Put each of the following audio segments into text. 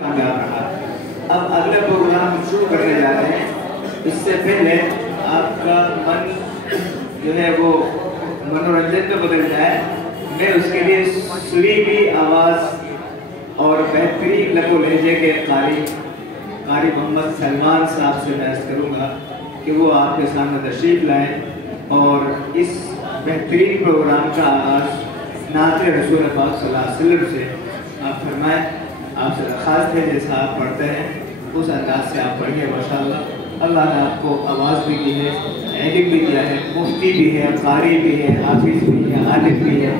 कामयाब रहा। अब अगला प्रोग्राम हम शुरू करने जा रहे हैं। इससे पहले आपका मन जो है वो मनोरंजन में बदल जाए, मैं उसके लिए सुरीली आवाज़ और बेहतरीन लबो लहजे के कारी मोहम्मद सलमान साहब से मैं करूँगा कि वो आपके सामने तशरीफ़ लाएँ और इस बेहतरीन प्रोग्राम का आगाज़ नाते रसूल पाक सल्लल्लाहु अलैहि वसल्लम से आप फरमाएँ। आपसे दरख्वास्त है जैसा आप पढ़ते हैं उस अंदाज से आप पढ़िए। माशाअल्लाह अल्लाह ने आपको आवाज़ भी दी है, इल्म भी दिया है, मुफ्ती भी है, कारी भी है, हाफिज़ भी है, आलिम भी है,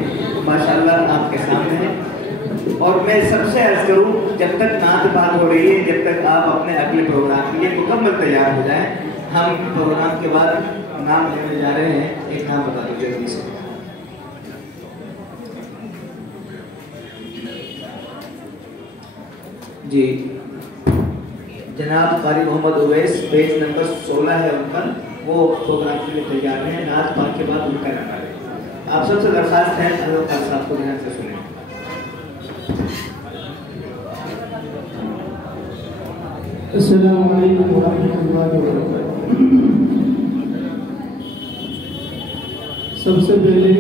माशाअल्लाह आपके सामने है। और मैं सबसे अर्ज़ करूँ, जब तक नात बात हो रही है, जब तक आप अपने अगले प्रोग्राम के लिए मुकम्मल तैयार हो जाएं। हम प्रोग्राम के बाद नाम लेने जा रहे हैं। एक नाम बता दीजिए जल्दी से। जी, जनाब कारी मोहम्मद उवैस, पेज नंबर 16 है उनका, वो प्रोग्राम के लिए तैयार हैं। नात पाक के बाद उनका नाम है। आप सबसे दरख्वास्त है हज़रत साहब को ध्यान से सुनें। अस्सलामु अलैकुम वरहमतुल्लाहि वबरकातुहू। सबसे पहले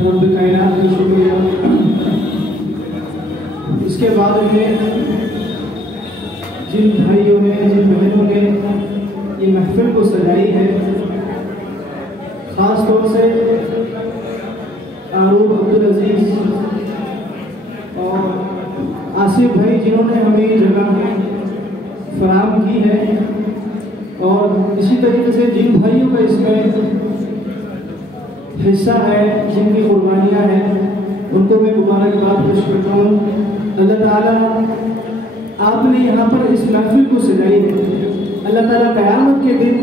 रब्ब कायनात का शुक्रिया, इसके बाद में जिन भाइयों ने जिन बहनों ने ये महफिल को सजाई है, ख़ास तौर से आरूब अब्दुल अजीज़ और आसिफ भाई जिन्होंने हमें ये जगह फराहम की है, और इसी तरीके से जिन भाइयों का इसमें हिस्सा है, जिनकी कुर्बानियाँ हैं, उनको मैं मुबारकबाद पेश करता हूँ। अल्लाह ताला आपने यहाँ पर इस महफिल को सजाई है। अल्लाह ताला क़यामत के दिन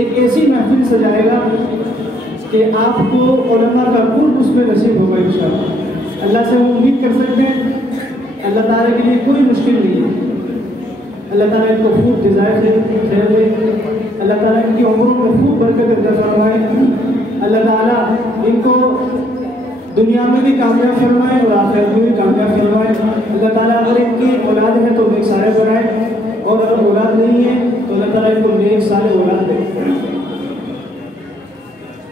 एक ऐसी महफिल सजाएगा कि आपको उलमा का कुल उसमें नसीब होगा इंशाअल्लाह। अल्लाह से हम उम्मीद कर सकते हैं, अल्लाह ताला के लिए कोई मुश्किल नहीं है। अल्लाह ताला इनको खूब जज़ाए खैर दे, अल्लाह ताला इनकी उम्रों में खूब बरकत अता फरमाए, अल्लाह ताला इनको दुनिया में भी कामयाब फरमाए और आखिरत में भी कामयाब फरमाए। अल्लाह ताला अगर इनकी औलाद है तो नेक साले बनाए, और अगर औलाद नहीं है तो अल्लाह ताला इनको नेक साले औलाद दे।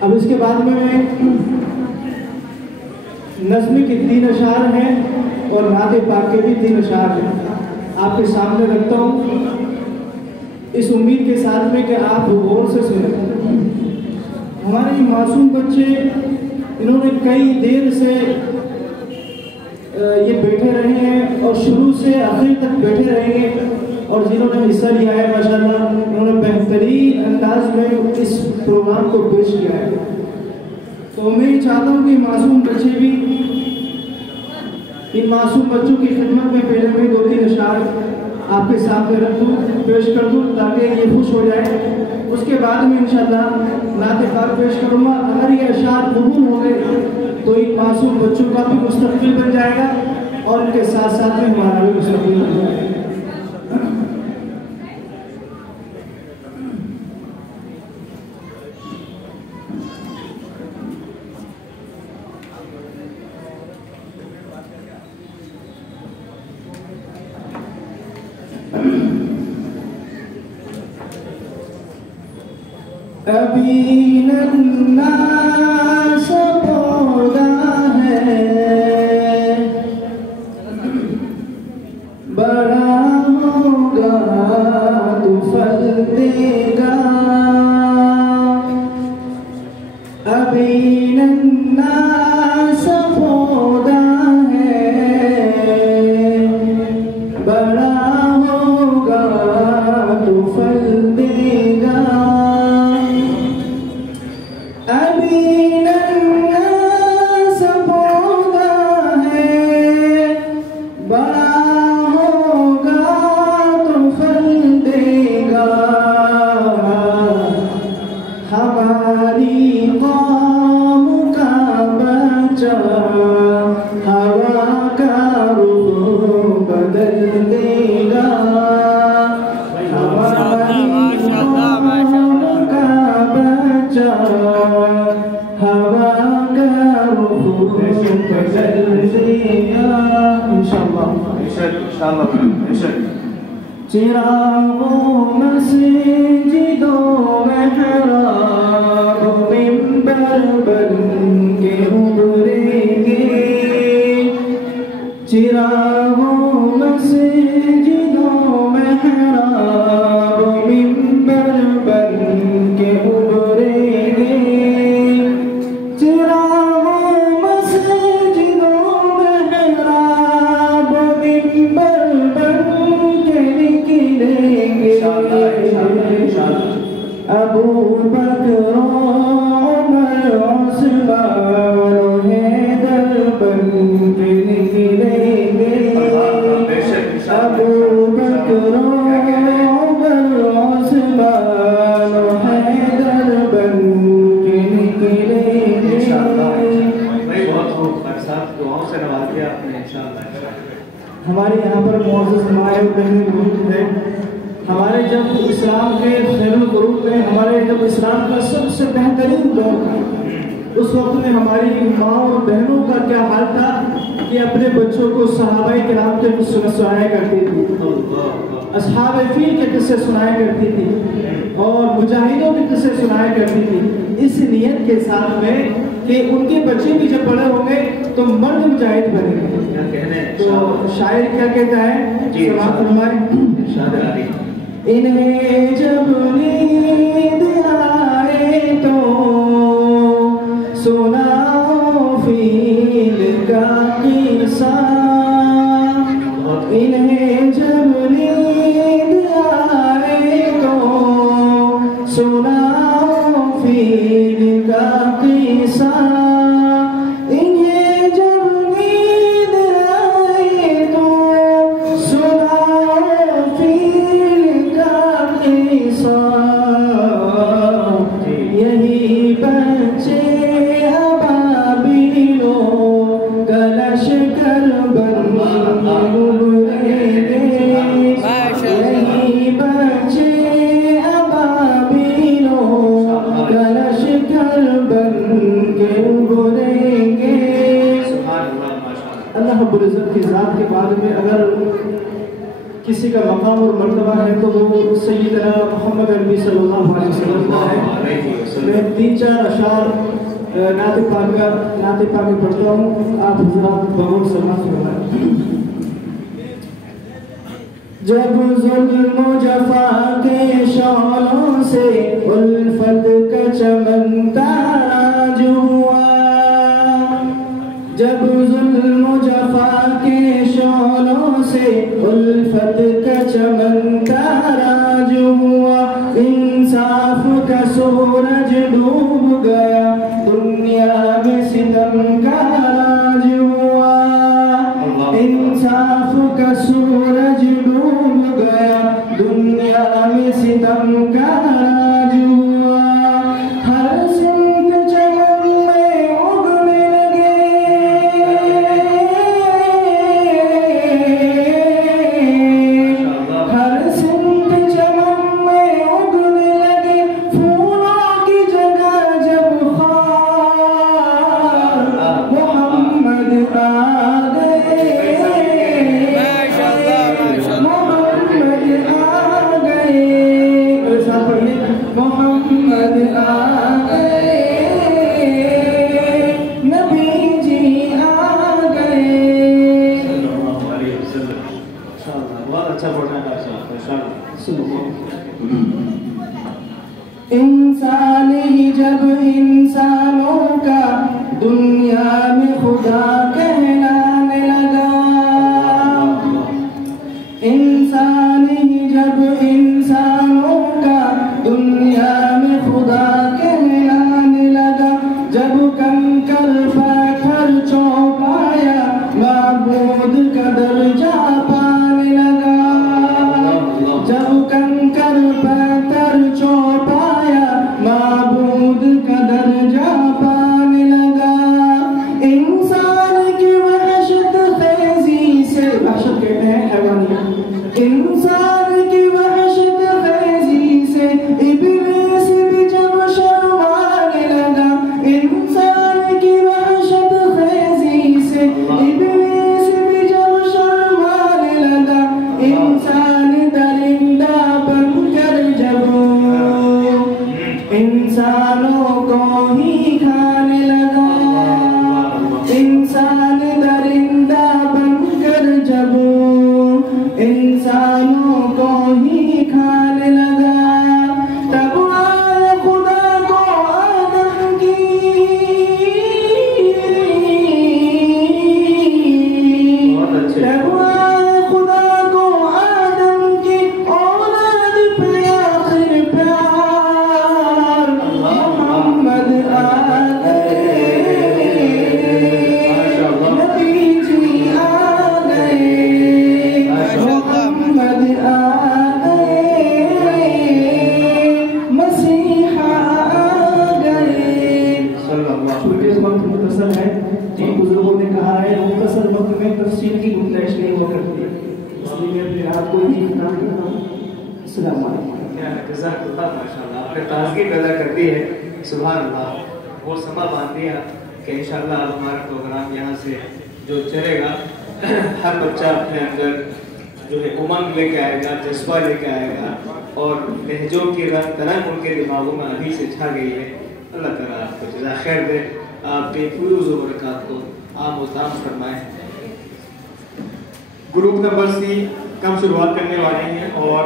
अब इसके बाद में नज़्म के 3 अशार हैं और नाते पाक के भी 3 अशार हैं, आपके सामने रखता हूँ, इस उम्मीद के साथ में कि आप गौर से सुने। हमारे मासूम बच्चे, इन्होंने कई देर से ये बैठे रहे हैं और शुरू से आखिर तक बैठे रहेंगे, और जिन्होंने हिस्सा लिया है माशाल्लाह उन्होंने बेहतरीन अंदाज में इस प्रोग्राम को पेश किया है। तो मैं ये चाहता हूँ कि मासूम बच्चे भी, इन मासूम बच्चों की खिदमत में पहले मैं 2-3 अशार आपके सामने रख दूँ, पेश कर दूँ, ताकि ये खुश हो जाए। उसके बाद में इंशाअल्लाह नाते पाक पेश करूँगा। अगर ये अशार कबूल हो गए तो इन मासूम बच्चों का भी मुस्तकबिल बन जाएगा और इनके साथ साथ में हमारा भी मुस्तकबिल बन जाएगा। अभी नन्ना सा पौधा है, बड़ा होगा तो फल देगा। अभी नन्ना सा पौधा है, बड़ा होगा तो फल देगा। अभी नन्ना सा पौधा है, बड़ा होगा तो फल देगा। हमारी बेशक इंशाअल्लाह बेशक। चिरागों मस्जिदों महराब मिंबर बन के उभरेंगे, चिरागों मस्जिदों महराब मिंबर बन के उभरेंगे, चिरागों मस्जिदों महराब मिंबर बन के निकलेंगे। अबू बकर उमर उस्मान हैदर बन के निकलेंगे, अबू बकर उमर उस्मान हैदर बन के निकलेंगे। भाई बहुत खूब साहब, दुआओं से नवाज दिया आपने इंशाअल्लाह। हमारे यहाँ पर मौजूद हमारे बहन मौजूद है। हमारे जब इस्लाम के खैरुल कुरूब में, हमारे जब इस्लाम का सबसे बेहतरीन दौर था, उस वक्त में हमारी माँ और बहनों का क्या हाल था कि अपने बच्चों को सहाबाए किराम के किस्से सुनाया करती थी, असहाबे फील के किस्से सुनाया करती थी और मुजाहिदों के किस्से सुनाया करती थी, इस नियत के साथ में कि उनके बच्चे भी जब बड़े होंगे तो मर्द मुजाहिद बनेंगे। तो शायर क्या कहता है, समाअत फरमाएं। इन्हें जब नींद आए तो सुनाओ फील का किस्सा, इन्हें जब नींद आए तो सुनाओ फील का किस्सा, इन्हें जब नींद आए तो सुनाओ फील का किस्सा, यही बच्चे अबाबिलों का लश्कर बन उभरेंगे, यही बच्चे अबाबिलों का लश्कर बन के उभरेंगे। अल्लाह रब्बुल इज्जत की ज़ात के बारे में अगर किसी का मकाम और मर्तबा है तो वो सय्यदना मोहम्मद अरबी सल्लल्लाहु अलैहि वसल्लम का है। मैं 3-4 अशार नाते पाक पढ़ता हूँ, आप हज़रात बगौर समाअत फरमाएं। जब ज़ुल्म जफ़ा के शौलों से उल्फत का चमन ताराज हुआ, जब ज़ुल्म जफ़ा के शौलों से उल्फत का चमन ताराज हुआ, इंसाफ का सूरज डूब गया, दुनिया में सितम का राज हुआ, इंसाफ का सूरज डूब गया, दुनिया में सितम का राज हुआ, हर सिमत चमन में उगने लगे, हर सिमत चमन में उगने लगे, फूलों की जगह जब खार मोहम्मद आ गए, मोहम्मद आ गए, ऐसा पढ़िए, मोहम्मद आ गए, नबी जी आ गए। बहुत अच्छा पढ़ना है इंसान ही जब इंसानों का दुनिया में खुदा कहलाने लगा, इंसान ही जब इंसानों का दुनिया में खुदा कहलाने लगा, जब कंकर पत्थर चौपाया माबूद का दर्जा पाने लगा, जब कंकर पत्थर चौपाया माबूद का दर्जा पाने लगा, इंसान इंसानों को ही खाने लगा। तब आए खुदा को आदम की, तब आए खुदा को आदम की औलाद पे आखिर प्यार मोहम्मद आ गए, नबी जी आ गए, मोहम्मद आ गए, मसीहा आ गए। छोटे वक्त मुख्तसर है, जिन बुजुर्गों ने कहा है मुख्तसर वक्त में तफसीर की गुंजाइश नहीं हुआ करती, इसलिए मैं अपने आप को ही इख्तिताम करता हूँ। अस्सलाम वालेकुम। जज़ाकल्लाह, माशाअल्लाह, आपने ताज़गी पैदा कर दी है। सुभान अल्लाह, वो समा बांध दिया कि इंशाअल्लाह अब हमारा प्रोग्राम यहाँ से जो चलेगा, हर बच्चा अपने अंदर जो है उमंग लेके आएगा, जज्बा लेके आएगा, और लहजों की रंग तरंग उनके दिमागों में अभी से छा गई है। अल्लाह ताला आपको जज़ा खैर दे, आपके फयूज़ व बरक़ात को आम व ताम फरमाए। ग्रुप नंबर सी का हम शुरुआत करने वाले हैं, और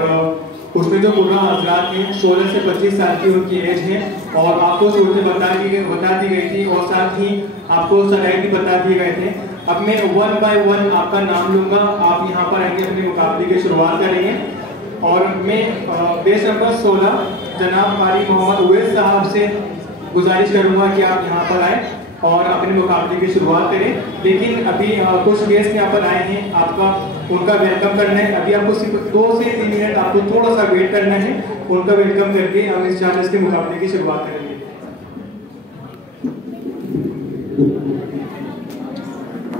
उसमें जो कुर्रा हजरात हैं 16 से 25 साल की उनकी एज है, और आपको सूरतें बता दी गई थी, और साथ ही आपको सराय भी बता दिए गए थे। अब मैं 1 बाय 1 आपका नाम लूँगा, आप यहाँ पर आएंगे, अपने मुकाबले की शुरुआत करेंगे। और मैं पेज नंबर 16 जनाब कारी मोहम्मद उवैस साहब से गुजारिश करूँगा कि आप यहाँ पर आए और अपने मुकाबले की शुरुआत करें। लेकिन अभी कुछ गेस्ट यहाँ पर आए हैं, आपका उनका वेलकम करना है। अभी आपको सिर्फ 2 से 3 मिनट आपको थोड़ा सा वेट करना है, उनका वेलकम करके हम इस चार्जेस के मुकाबले की शुरुआत करेंगे।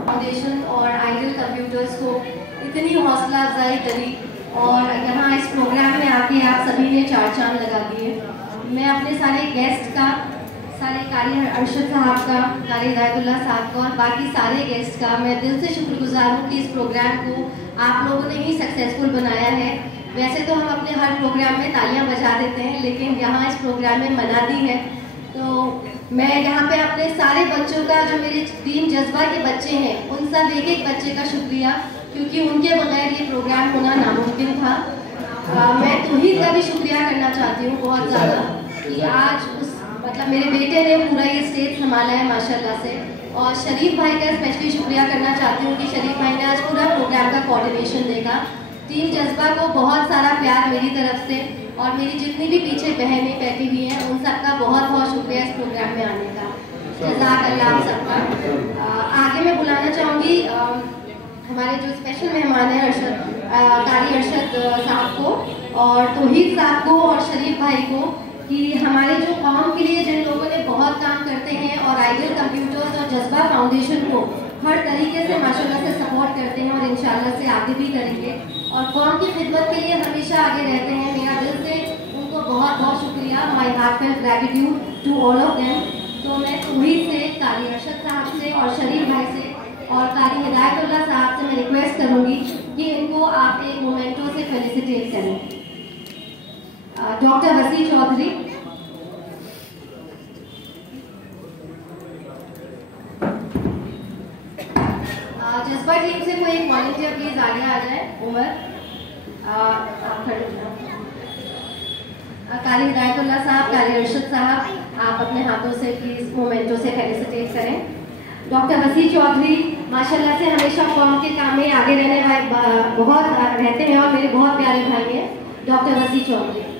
फाउंडेशन और आइडियल कंप्यूटर्स को इतनी हौसला अफजाई करी, और यहाँ इस प्रोग्राम में आके आप सभी ने 4 चांद लगा दिए। मैं अपने सारे गेस्ट का, सारे कारी अरशद साहब का, कारी हिदायतुल्लाह साहब का और बाकी सारे गेस्ट का मैं दिल से शुक्रगुजार हूँ कि इस प्रोग्राम को आप लोगों ने ही सक्सेसफुल बनाया है। वैसे तो हम अपने हर प्रोग्राम में तालियां बजा देते हैं, लेकिन यहाँ इस प्रोग्राम में मना दी है। तो मैं यहाँ पे अपने सारे बच्चों का, जो मेरे टीम जज्बा के बच्चे हैं, उन सब एक एक बच्चे का शुक्रिया, क्योंकि उनके बगैर ये प्रोग्राम होना नामुमकिन था। मैं तौहीद का भी शुक्रिया करना चाहती हूँ बहुत ज़्यादा, कि आज उस मतलब मेरे बेटे ने पूरा ये स्टेज संभाला है माशाल्लाह से। और शरीफ भाई का स्पेशली शुक्रिया करना चाहती हूँ कि शरीफ भाई ने आज पूरा प्रोग्राम का कोऑर्डिनेशन देखा। टीम जज्बा को बहुत सारा प्यार मेरी तरफ से, और मेरी जितनी भी पीछे बहनें बैठी हुई हैं उन सबका बहुत बहुत शुक्रिया इस प्रोग्राम में आने का। जज़ाकल्लाह आप सबका। आगे मैं बुलाना चाहूँगी हमारे जो स्पेशल मेहमान हैं कारी अरशद साहब को, और तौहीद साहब को, और शरीफ भाई को, कि हमारे जो कौम के लिए जिन लोगों ने बहुत काम करते हैं और आइडियल कंप्यूटर्स और जज्बा फाउंडेशन को हर तरीके से माशाल्लाह से सपोर्ट करते हैं, और इंशाल्लाह से आगे भी करेंगे, और कौम की खिदमत के लिए हमेशा आगे रहते हैं। मेरा दिल से उनको बहुत बहुत शुक्रिया, my heartfelt gratitude to all of them. तो मैं तौहीद से, कारी अरशद साहब से, और शरीफ भाई से, और कारी हिदायतुल्लाह साहब से मैं रिक्वेस्ट करूँगी कि इनको आप एक मोमेंटो से फेलिसिटेट करें। डॉक्टर वसी चौधरी, जज्बा टीम से कोई एक वॉलंटियर प्लीज आगे आ जाए। उमर, आप खड़े हो जाओ। कारी हिदायतुल्लाह साहब, कारी अरशद साहब, आप अपने हाथों से प्लीज मोमेंटो से फेलिसिटेट करें। डॉक्टर वसी चौधरी माशाल्लाह से हमेशा कौम के काम में आगे रहने वाले बहुत रहते हैं, और मेरे बहुत प्यारे भाई हैं डॉक्टर वसी चौधरी।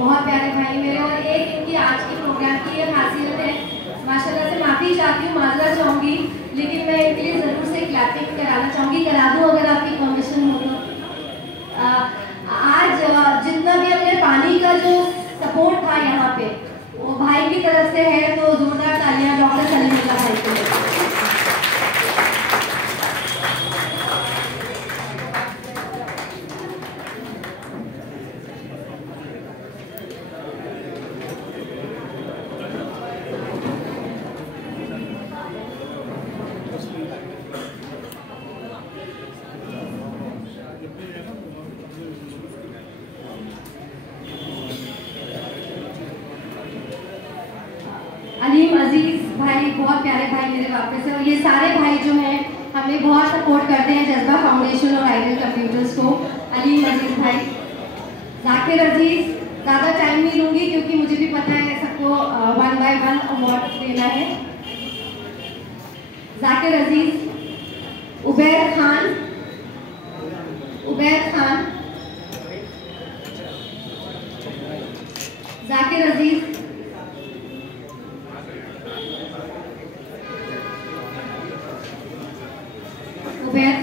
बहुत प्यारे भाई मेरे। और एक इनकी आज की प्रोग्राम की ये खासियत है, माशाल्लाह से माफ़ी चाहती हूँ, माजरा चाहूँगी, लेकिन मैं इनके लिए ज़रूर से क्लैपिंग कराना चाहूँगी, करा दूँ अगर आपकी परमिशन हो तो। आज जितना भी हमने पानी का जो सपोर्ट था यहाँ पे वो भाई की तरफ से है, तो जोरदार तालियां डॉक्टर सलीमुल्लाह भाई के लिए। अलीम अजीज भाई, बहुत प्यारे भाई मेरे वापस है। और ये सारे भाई जो हैं हमें बहुत सपोर्ट करते हैं, जज्बा फाउंडेशन और आइडल कंप्यूटर्स को। अलीम अजीज भाई, जाकिर अजीज, ज़्यादा टाइम नहीं लूँगी क्योंकि मुझे भी पता है सबको 1 by 1 अवार्ड देना है। जाकिर अजीज, उबैद खान, जाकिर अजीज, उबैद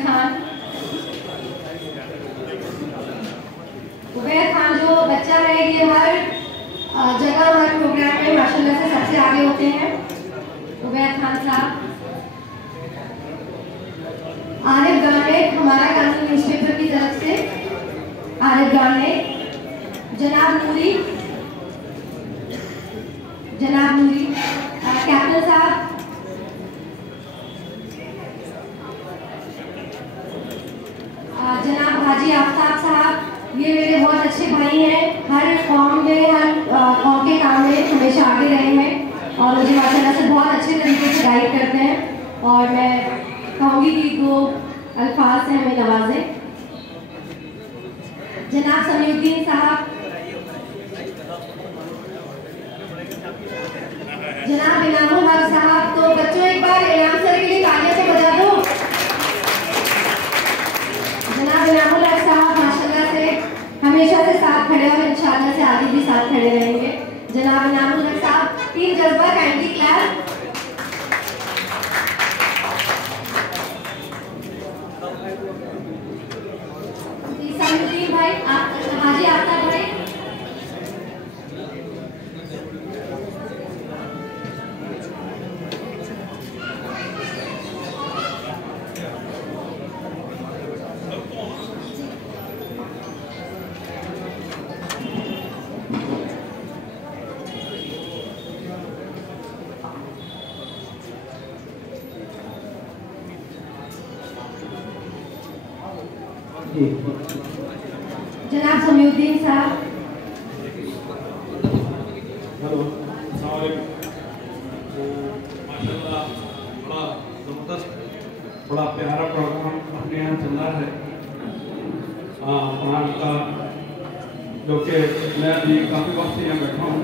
खान जो बच्चा है ये हर जगह हर प्रोग्राम में माशाल्लाह से सबसे आगे होते हैं। उबैद खान साहब। आरिफ गाने, हमारा गाना न्यूज़पेपर की तरफ से आरिफ गाने। जनाब नूरी, कैप्टन साहब। जनाब हाजी आफ्ताब साहब, ये मेरे बहुत अच्छे भाई हैं, हर कौम में हर कौम के काम में हमेशा आगे रहे हैं और मुझे माशाल्लाह से बहुत अच्छे तरीके से गाइड करते हैं। और मैं कहूँगी कि 2 अल्फाज से हमें नवाजें। जनाब समीउद्दीन साहब, जनाब इनामुल हक साहब। तो बच्चों एक बार इनाम सर के लिए तालियां तो बजा दो। जनाब इनामुल हक साहब माशाल्लाह से हमेशा से साथ खड़े और इंशाल्लाह से आगे भी साथ खड़े रहेंगे। जनाब इनामुल हक साहब, टीम जज्बा काइंडली क्लैप। समीउद्दीन भाई, हाजी आफ्ताब भाई। जनाब समीउद्दीन साहब। हेलो, माशाल्लाह बड़ा ज़बरदस्त, बड़ा प्यारा प्रोग्राम अपने यहाँ चल रहा है कुरान का, जो कि मैं अभी काफ़ी वक्त से यहाँ बैठा हूँ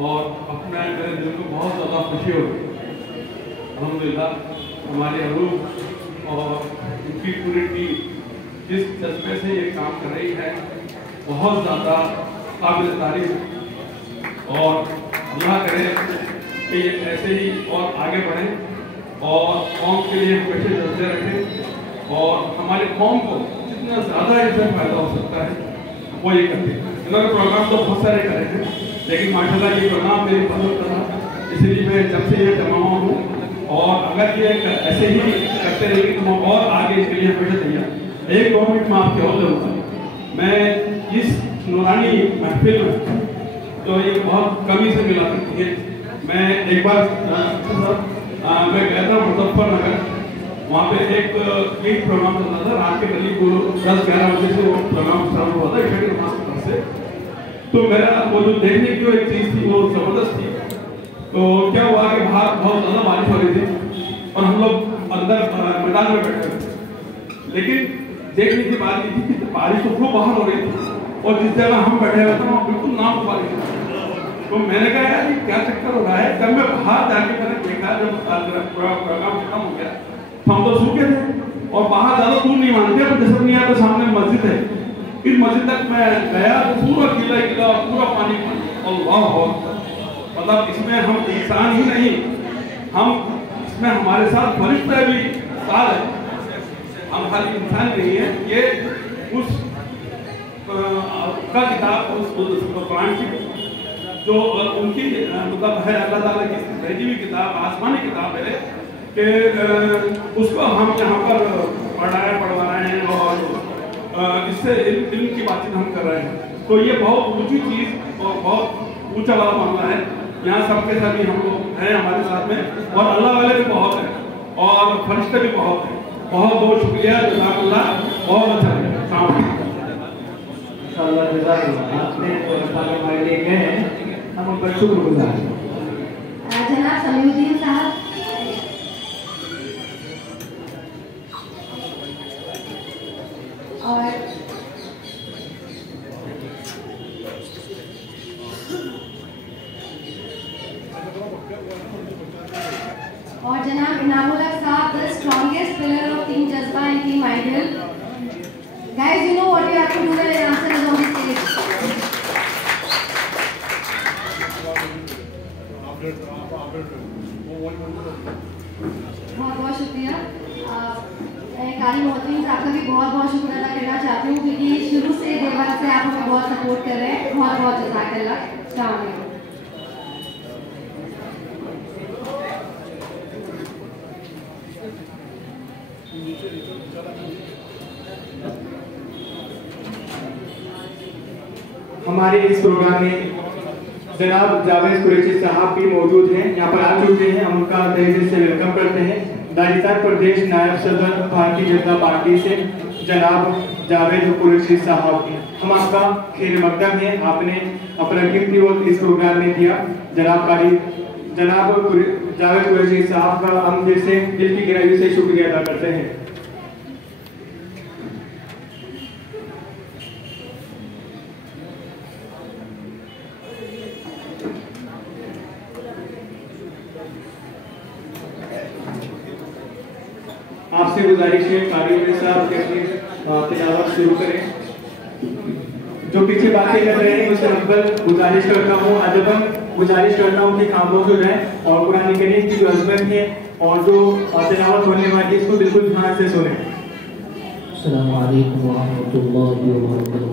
और अपने मेरे दिल को बहुत ज़्यादा खुशी हो रही। अल्हम्दुलिल्लाह हमारे अरूब और उनकी पूरी टीम जिस जज्बे से ये काम कर रही है बहुत ज़्यादा काबिल तारीफ, और अल्लाह करे कि ये ऐसे ही और आगे बढ़ें और कौम के लिए हमेशा जज्बे रखें और हमारे कौम को जितना ज़्यादा इससे फ़ायदा हो सकता है वो ये करते हैं। इन्होंने प्रोग्राम तो बहुत सारे करे थे, लेकिन माशाल्लाह ये प्रोग्राम मेरी पसंद का था, इसलिए मैं जब से ये जमा हूँ और अगर ये ऐसे ही करते रहेंगे तो हम और आगे इसके लिए हमेशा तैयार। 1-2 मिनट में आपके और दूँगा। मैं इस नूरानी महफिल में तो ये बहुत कमी से मिला करती है। मैं एक बार मैं गया था मुजफ्फरनगर, वहाँ पे एक ईद प्रोग्राम चल रहा था, रात के करीब 10-11 बजे से वो प्रोग्राम चालू हुआ था ईशा की नमाज के बाद से। तो मेरा वो जो देखने की एक चीज़ थी वो ज़बरदस्त थी। तो क्या हुआ कि बाहर बहुत ज़्यादा बारिश हो रही थी और हम लोग अंदर मैदान में बैठे थे, लेकिन देखने की बात ये थी कि बारिश तो खूब बाहर हो रही थी और जिस जगह हम बैठे हुए थे वहाँ बिल्कुल नाम बारिश थी। तो मैंने कहा यार ये क्या चक्कर हो रहा है। जब मैं बाहर जाके मैंने देखा, जब प्रोग्राम खत्म हो गया तो हम तो सूखे थे और बाहर ज़्यादा दूर नहीं मानते, जैसे नहीं आता सामने मस्जिद है इस मस्जिद तक मैं गया तो पूरा किला किला, पूरा पानी पानी। अल्लाह मतलब इसमें हम इंसान ही नहीं, हम इसमें हमारे साथ फरिश्ते भी साथ है, हम खाली इंसान नहीं है। ये उस का किताब, उस कुरान की जो उनकी मतलब है, अल्लाह ताला की भेजी हुई किताब, आसमानी किताब है कि उसको हम यहाँ पर पढ़वा रहे हैं और इससे इल्म की बातचीत हम कर रहे हैं। तो ये बहुत ऊंची चीज़ और बहुत ऊंचा वाला मामला है। यहाँ सबके सभी हम लोग हैं हमारे साथ में, और अल्लाह वाले भी बहुत हैं और फरिश्ते भी बहुत हैं। बहुत बहुत शुक्रिया, जज़ाकल्लाह, बहुत अच्छा लगा। आपने हमारे लिए गए हैं, हम उन पर शुक्रगुजार हैं। जनाब समीउद्दीन साहब, और जनाब Inamul Haq sahab, the strongest pillar of team Jazba and team ideal. Guys, you know what you have to do when an answer is on the stage. बहुत बहुत शुक्रिया। मैं कारी मोहतमीन साहब का भी बहुत बहुत शुक्रिया अदा करना चाहती हूँ, क्योंकि शुरू से देर रात से आप हमें बहुत सपोर्ट कर रहे हैं। बहुत बहुत जज़ाकल्लाह। अस्सलाम वालेकुम। हमारे इस प्रोग्राम में जनाब जावेद कुरैशी साहब भी मौजूद हैं, यहाँ पर आ चुके हैं। हम उनका तहे दिल से वेलकम करते हैं। राजस्थान प्रदेश नायब सदर भारतीय जनता पार्टी से जनाब जावेद कुरैशी साहब, हम आपका खैर मकदम है। आपने अपना कीमती वक्त इस प्रोग्राम में दिया। जनाब जावेद कुरैशी साहब का हम दिल की गहराई से शुक्रिया अदा करते हैं। आपसे गुजारिश है कारी साहब के अपनी तिलावत शुरू करें। जो पीछे बातें कर रहे हैं उससे अव्वल गुजारिश करता हूँ, अदबन गुजारिश करता हूँ कि खामोश हो जाए और कुरान करीम की जो अज़मत है और जो तिलावत होने वाली है इसको बिल्कुल ध्यान से सुने। अस्सलामु अलैकुम व रहमतुल्लाहि व बरकातुहू।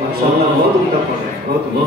माशाअल्लाह, बहुत उम्दा पढ़ रहे हैं, बहुत उम्दा।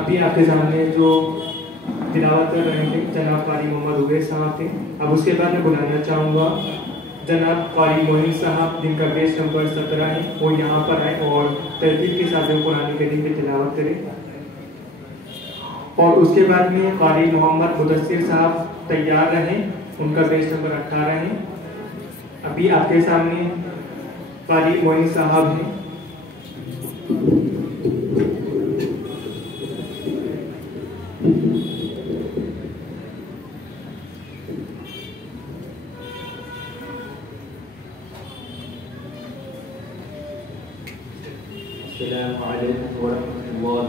अभी आपके सामने जो तिलावत कर रहे थे जनाब कारी मोहम्मद उबैद साहब थे। अब उसके बाद मैं बुलाना चाहूँगा जनाब कारी मोइन साहब जिनका पेज नंबर 17 है, वो यहाँ पर आए और तरतीब के साथ कुरान करीम की तिलावत करें। और उसके बाद में कारी मोहम्मद मुदस्सिर साहब तैयार रहें, उनका पेज नंबर 18 है। अभी आपके सामने कारी मोइन साहब हैं।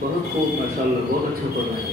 बहुत खूब माशाअल्लाह बहुत अच्छा पढ़ा है.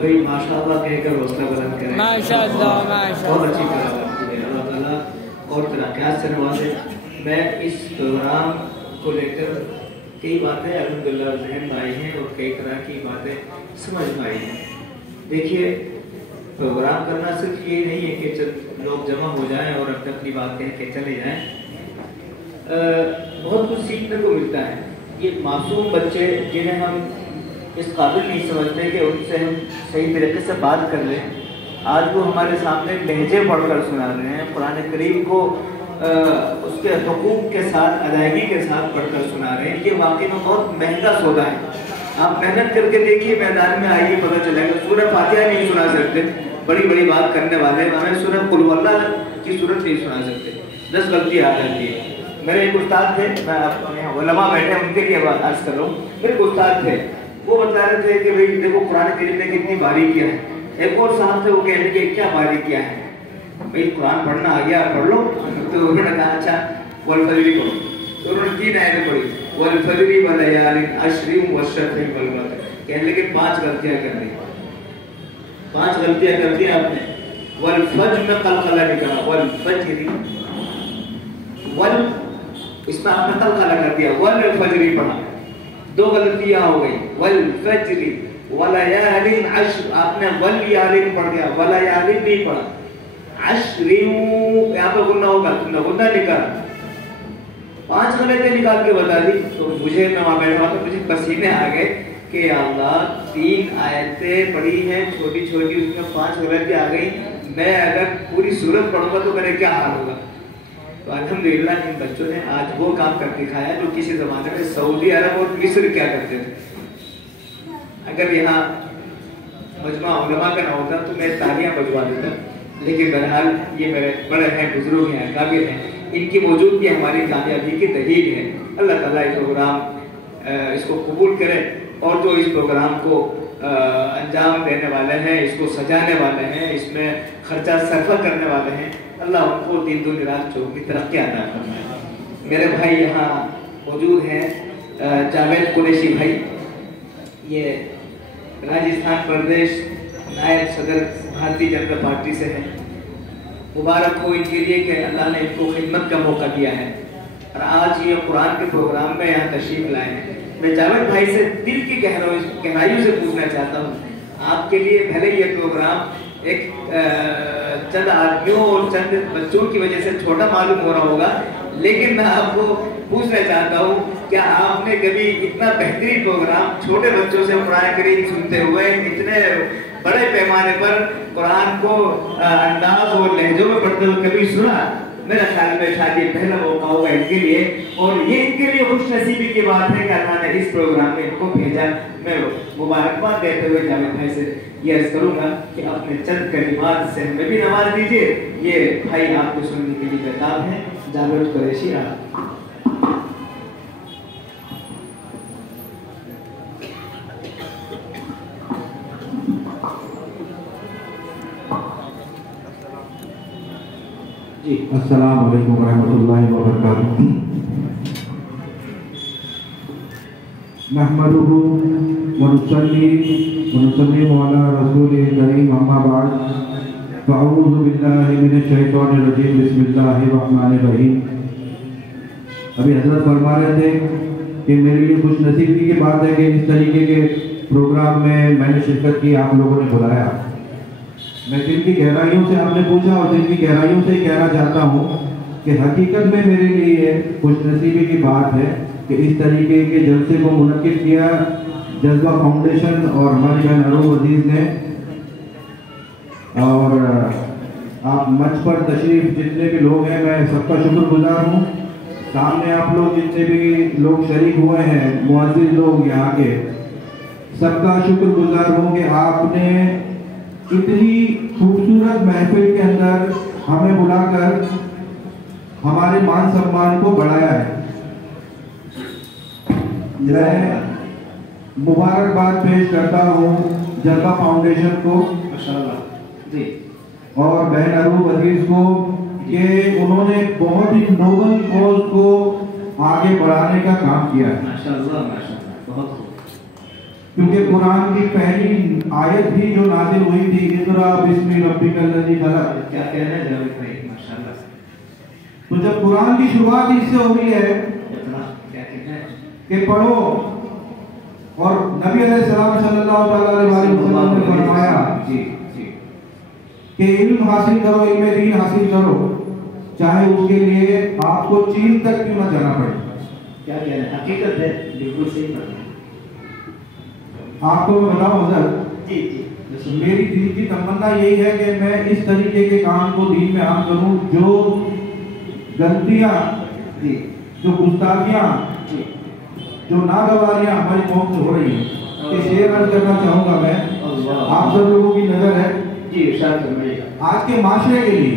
भाई माशाअल्लाह कहकर हौसला बुलंद करें। माशाअल्लाह बहुत अच्छी तरह अल्लाह ताला और तरक्यात से नवाजे। मैं इस प्रोग्राम को लेकर कई बातें अल्हम्दुलिल्लाह ज़हन में आई हैं और कई तरह की बातें समझ में आई हैं। देखिए प्रोग्राम करना सिर्फ ये नहीं है कि लोग जमा हो जाएं और अपनी बात कह के चले जाएं। बहुत कुछ सीखने को मिलता है। ये मासूम बच्चे जिन्हें हम इस काबिल नहीं समझते कि उनसे हम सही तरीके से बात कर लें, आज वो हमारे सामने लहजे पढ़कर सुना रहे हैं, कुरान करीम को उसके हुकूक के साथ अदायगी के साथ पढ़कर सुना रहे हैं। ये वाकई में बहुत महंगा सौदा है। आप मेहनत करके देखिए, मैदान में आइए, पता चलेगा। सूरह फातिहा नहीं सुना सकते, बड़ी बड़ी बात करने वाले हमें सूरह कुल हुवल्लाह की सूरत नहीं सुना सकते, 10 गलती आ जाती है। मेरे एक उस्ताद थे, मैं यहाँ उलमा बैठे उनके लिए अर्ज कर रहा हूँ। मेरे उस्ताद थे, वो बता रहे थे कि भाई देखो कुरान करीम में कितनी बारीकियां है। एक और साहब थे, वो कह रहे कि क्या बारीकियां है भाई, कुरान पढ़ना आ गया पढ़ लो। तो उन्होंने कहा अच्छा वल फजरी पढ़ो। तो उन्होंने 3 आयतें पढ़ी, वल फजरी व लयालिन अश्रि व शफ़ी वल वतर। कहने लगे 5 गलतियां कर दी, 5 गलतियां कर दी आपने। वल फज्र में कलकला निकाला, वल फजरी, वल इसमें आपने कलकला कर दिया, वल फजरी पढ़ा, 2 गलतियां हो गई। वल फजरी वलयालिन अश्र, आपने वल यालिन पढ़ दिया, वलयालिन नहीं पढ़ा। अश्रि यहाँ पे गुन्ना होगा, तुमने गुन्ना निकाला, 5 गलतियां निकाल के बता दी। तो मुझे मैं वहां बैठा था, मुझे पसीने आ गए कि अल्लाह 3 आयतें पढ़ी हैं छोटी छोटी, उसमें 5 गलतियां आ गई। मैं अगर पूरी सूरत पढ़ूंगा तो मेरे क्या हाल होगा। तो अल्हम्दुलिल्लाह इन बच्चों ने आज वो काम कर दिखाया जो किसी जमाने में सऊदी अरब और मिस्र क्या करते थे। अगर यहाँ मजमा उलमा का ना होता तो मैं तालियां बजवा देता, लेकिन बहरहाल ये मेरे बड़े हैं, बुजुर्ग हैं, काबिल हैं, इनकी मौजूदगी हमारी कामयाबी की दलील है। अल्लाह ताला इस प्रोग्राम इसको कबूल करे और जो इस प्रोग्राम को अंजाम देने वाले हैं, इसको सजाने वाले हैं, इसमें खर्चा सरफा करने वाले हैं, अल्लाह उनको दिन दुनी रात चौगनी तरक्की अता फरमाए। मेरे भाई यहाँ मौजूद हैं, जावेद कुरैशी भाई, ये राजस्थान प्रदेश नायब सदर भारतीय जनता पार्टी से है। मुबारक हो इनके लिए कि अल्लाह ने इनको खिदमत का मौका दिया है और आज ये कुरान के प्रोग्राम में यहाँ तशरीफ लाए हैं। मैं जावेद भाई से दिल की गहराइयों से पूछना चाहता हूँ, आपके लिए भले ये प्रोग्राम एक चंद आदमियों और चंद बच्चों की वजह से छोटा मालूम हो रहा होगा, लेकिन मैं आपको पूछना चाहता हूँ क्या आपने कभी इतना बेहतरीन प्रोग्राम छोटे बच्चों से कुरान करीम सुनते हुए इतने बड़े पैमाने पर कुरान को अंदाज और लहजों में पढ़ते हुए कभी सुना? मेरा ख्याल में शायद ये पहला मौका होगा इनके लिए, और ये इनके लिए खुशनसीबी की बात है कि अल्लाह ने इस प्रोग्राम में इनको भेजा। मैं मुबारकबाद देते हुए जावेद भाई से ये अर्ज करूंगा कि अपने चंद कलिमात से हमें भी नवाज दीजिए। ये भाई आपको सुनने के लिए बेताब है। जावेद कुरैशी आप। जी अस्सलाम वालेकुम रहमतुल्लाहि व बरकातुहू। नहमदुहु व नुसल्लिमु अला रसूलिल करीम, अम्मा बाद, फ़अऊज़ु बिल्लाहि मिनश शैतानिर रजीम, बिस्मिल्लाहिर रहमानिर रहीम। अभी हज़रत फरमा रहे थे कि मेरे लिए खुशनसीबी की बात है कि इस तरीके के प्रोग्राम में मैंने शिरकत की, आप लोगों ने बुलाया। मैं दिल की गहराइयों से आपने पूछा और दिल की गहराइयों से कहना चाहता हूँ कि हकीकत में मेरे लिए खुशनसीबी की बात है कि इस तरीके के जलसे को मुनक्किद किया जज्बा फाउंडेशन और हमारी बहन अरूब अजीज़ ने। और आप मंच पर तशरीफ जितने भी लोग हैं, मैं सबका शुक्रगुजार हूँ। सामने आप लोग जितने भी लोग शरीक हुए हैं, मुअज़्ज़िज़ लोग यहाँ के, सबका शुक्रगुजार हूँ कि आपने इतनी खूबसूरत महफिल के अंदर हमें बुलाकर हमारे मान सम्मान को बढ़ाया है। मैं मुबारकबाद पेश करता हूँ जलवा फाउंडेशन को जी और बहन अरूब अजीज को कि उन्होंने बहुत ही नोबल कॉज को आगे बढ़ाने का काम किया है। माशाल्लाह माशाल्लाह, बहुत खूब। क्योंकि कुरान की पहली आयत भी जो नाजिल हुई थी, इक़रा बिस्मि रब्बिकल लज़ी खलक़, क्या कहना है जावेद भाई, माशाल्लाह। तो जब कुरान की शुरुआत इससे हो रही है क्या कहना है कि पढ़ो, और नबी अलैहिस्सलाम सल्लल्लाहु अलैहि वसल्लम ने फरमाया जी जी कि इल्म हासिल करो, इल्म दीन हासिल करो, चाहे उसके लिए आपको चीन तक क्यों ना जाना पड़े। क्या कहना है, हकीकत है, बिल्कुल सही बात है। आपको मैं बताऊं हज़रत, जी जी मेरी दिल की तमन्ना यही है कि मैं इस तरीके के काम को दीन में आम करूं, जो गलतियां, जी जो गुस्ताखियां, जी जो नागवारियां हमारी कौम से हो रही हैं, कि शेर अर्ज करना चाहूंगा मैं, अल्लाह। आप सब लोगों की नजर है जी इरशाद फरमाइए। आज के माशरे के लिए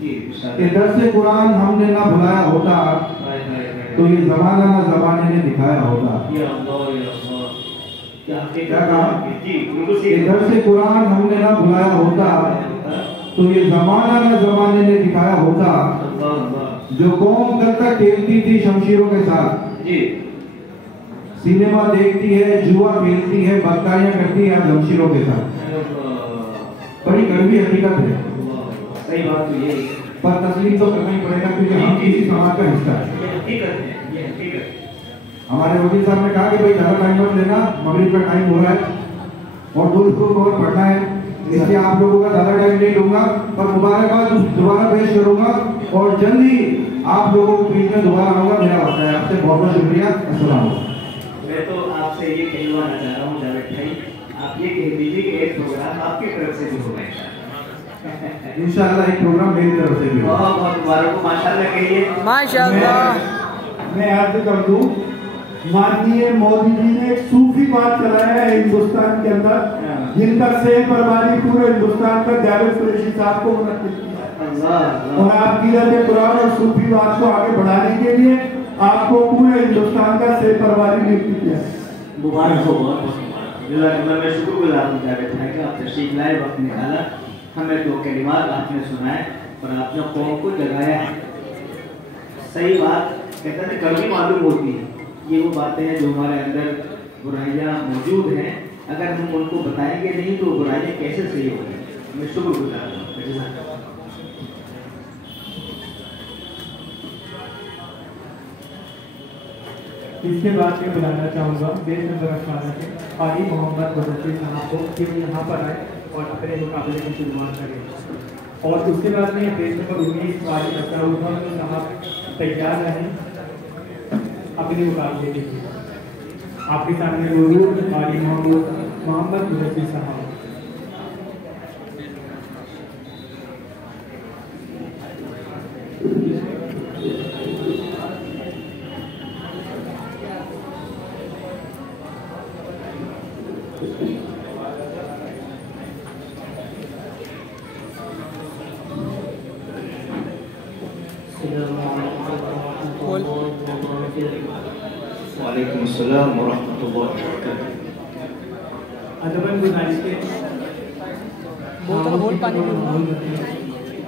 जी इरशाद। कि दर्स कुरान हमने ना भुलाया होता हाय हाय हाय। तो ये जमाना ना जमाने ने दिखाया होता। या अल्लाह या अल्लाह, क्या हकीकत क्या कहा? है? जी बिल्कुल कि सही। दर्स कुरान हमने ना भुलाया होता तो ये जमाना ना जमाने ने दिखाया होता। अल्लाह अल्लाह। जो कौम कल तक खेलती थी शमशीरों के साथ, जी सिनेमा देखती है, जुआ खेलती है, बदकारियां करती है शमशीरों के साथ, बड़ी कड़वी हकीकत है। सही बात तो यही है। पर तस्लीम तो करना ही पड़ेगा क्योंकि हम किसी समाज का हिस्सा है। ये हकीकत है, ये हकीकत है। हमारे वकील साहब ने कहा कि भाई ज़्यादा टाइम मत लेना, मगरिब का टाइम हो रहा है और दूर को और पढ़ना है, इसलिए आप लोगों का ज़्यादा टाइम नहीं लूंगा, पर मुबारकबाद दोबारा पेश करूंगा और जल्दी आप लोगों के बीच में दोबारा आऊंगा। मेरा वादा है आपसे, बहुत बहुत शुक्रिया। अस्सलाम। मैं तो आपसे ये कहलवाना चाह रहा हूँ जावेद भाई, आप ये कह दीजिए कि एक प्रोग्राम आपकी तरफ से भी होगा इंशाल्लाह। इंशाल्लाह एक प्रोग्राम मेरी तरफ से भी होगा। बहुत बहुत मुबारक हो, माशाल्लाह कहिए। माशाल्लाह। मैं अर्ज कर दूं, माननीय मोदी जी ने एक सूफी बात चलाया है हिंदुस्तान के अंदर, जिनका सेह परवानी पूरे हिंदुस्तान का जावेद कुरैशी साहब को मुनक्किद किया है। अल्लाह और आप कीरत कुरान और सूफी बात को आगे बढ़ाने के लिए आपको पूरे हिंदुस्तान का सेह परवानी नियुक्त किया है। मुबारक हो, बहुत बहुत मुबारक। जज़ाकल्लाह, मैं शुक्रगुजार हूँ जावेद भाई का, आप तशरीफ लाए, वक्त निकाला, हमें दो कलिमात आपने सुनाए और आपने कौम को जगाया है। सही बात कहते हैं, कभी मालूम होती है, ये वो बातें हैं जो हमारे अंदर बुराइयाँ मौजूद हैं, अगर हम उनको बताएंगे नहीं तो बुराइयाँ कैसे सही होंगी। मैं शुक्रगुजार हूँ। इसके बाद मैं बुलाना चाहूँगा देश नंबर 18 के आली मोहम्मद मुदस्सिर साहब को कि वो यहाँ पर आए और अपने मुकाबले की शुरुआत करें। और उसके बाद में देश नंबर 19 वाली अख्तर साहब तैयार रहें अपने मुकाबले के लिए। आपके सामने रूरू आली मोहम्मद मुदस्सिर साहब। वालेकुम अस्सलाम व रहमतुल्लाहि व बरकातुहू। अदबन गुजारिश के बोल पानी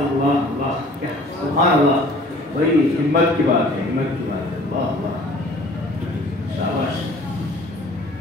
अल्लाह अल्लाह क्या सुभान अल्लाह। वही हिम्मत की बात है, हिम्मत की बात है। अल्लाह अल्लाह शाबाश।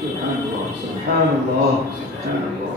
सुभान अल्लाह सुभान अल्लाह सुभान अल्लाह।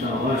शाबाश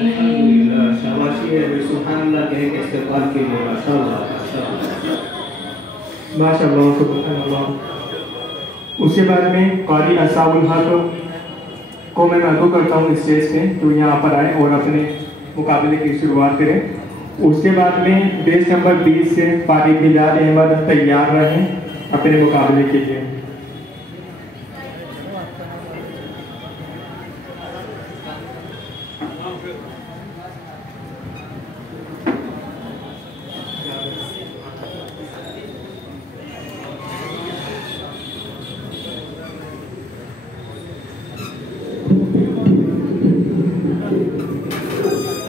अल्हम्दुलिल्लाह शाबाशी है। वे सुभान अल्लाह कह के इस्तेगफार कीजिए। माशाअल्लाह माशाअल्लाह। माशाअल्लाह सुब्हानअल्लाह। उसके बाद में क़ारी असाबुल हक को मैं मदऊ करता हूँ स्टेज पे, तो यहाँ पर आए और अपने मुकाबले की शुरुआत करें। उसके बाद में बेस नंबर 20 से क़ारी बिलाल अहमद तैयार रहें अपने मुकाबले के लिए।